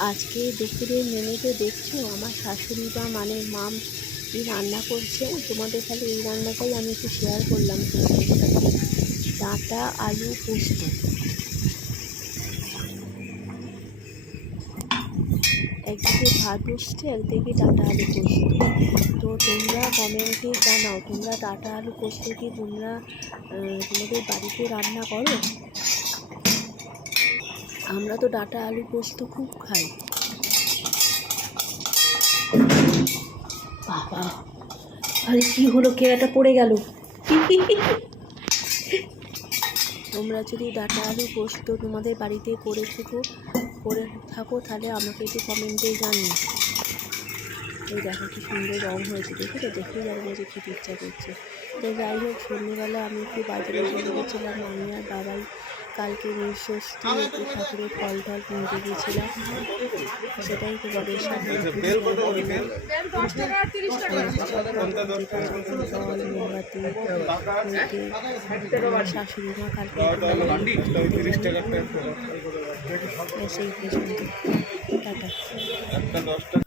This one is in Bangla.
আজকে দুপুরের মেনুতে দেখছো আমার শাশুড়ি বা মানে মাম কি রান্না করছে। তোমাদের খালি এই রান্নাটাই আমি একটু শেয়ার করলাম তোমাদের সাথে। ডাঁটা আলু পোস্ত। একদিকে ভাত বসছে, একদিকে ডাঁটা আলু পোস্ত। তো তোমরা কমেন্টে জানাও, তোমরা ডাঁটা আলু পোস্ত কি তোমরা তোমাদের বাড়িতে রান্না করো? আমরা তো ডাঁটা আলু পোস্ত খুব খাই। বাবা, আরে কি হলো, কেরাটা পড়ে গেল। তোমরা যদি ডাঁটা আলু পোস্ত তোমাদের বাড়িতে করে থাকো তাহলে আমাকে একটু কমেন্টে জানিও। এই দেখো কি সুন্দর রং হয়েছে, দেখে তো দেখেই জানবো যে খেতে ইচ্ছা করছে। তো যাই হোক, সন্ধ্যেবেলা আমি একটু বাজারে চলে গেছিলাম, আমি আর বাবাই। কালকে নিঃস্বস্তি একটু ঠাকুরের ফল টল কিনতে গিয়েছিলাম, সেটাই তোমাদের সাথে মোমবাতি শাশুড়ি মা কালকে সেই পর্যন্ত। টাটা।